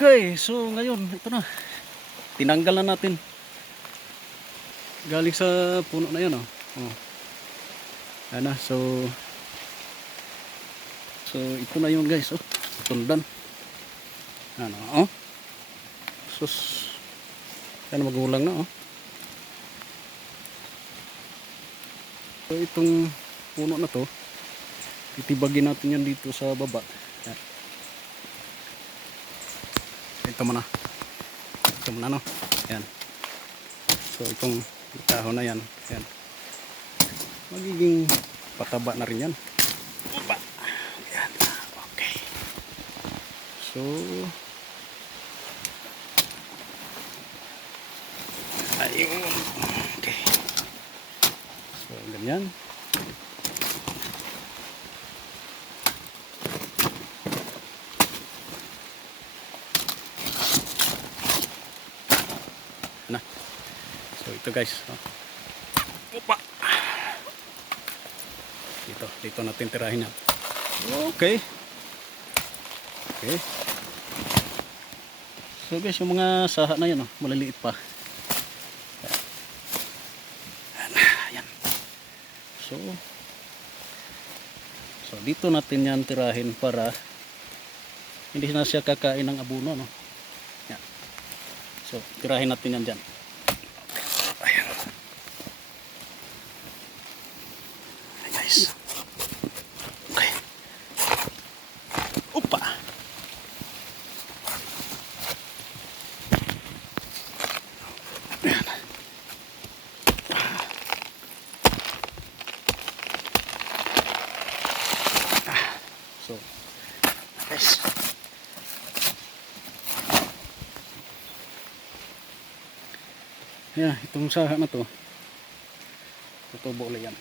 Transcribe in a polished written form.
Okay, so ngayon ito na. Tinanggal na natin. Galing sa puno na 'yon, oh. Oh. Ano, so ito na 'yon, guys, oh. Tundan. Ano, oh. Sus. Yan magulang na, oh. So itong puno na to, titibagin natin yan dito sa baba. Yan. Ito muna, no? Yan. So itong dahon na yan, yan, magiging pataba na rin yan. Opa. Yan. Okay. So ayun. Okay. So ganyan. Na. So ito, guys. Opa. Dito natin tirahin yan. Okay. Okay. So guys, yung mga saha na yan, oh, maliliit pa. Ayan. So dito natin yan tirahin para hindi na siya kakain ng abono, no? Yan. So tirahin natin yan dyan. Ayan. Ayan, guys. Okay. Opa. Ayan. So guys, yeah, itong saha na to tutubo ulit yan.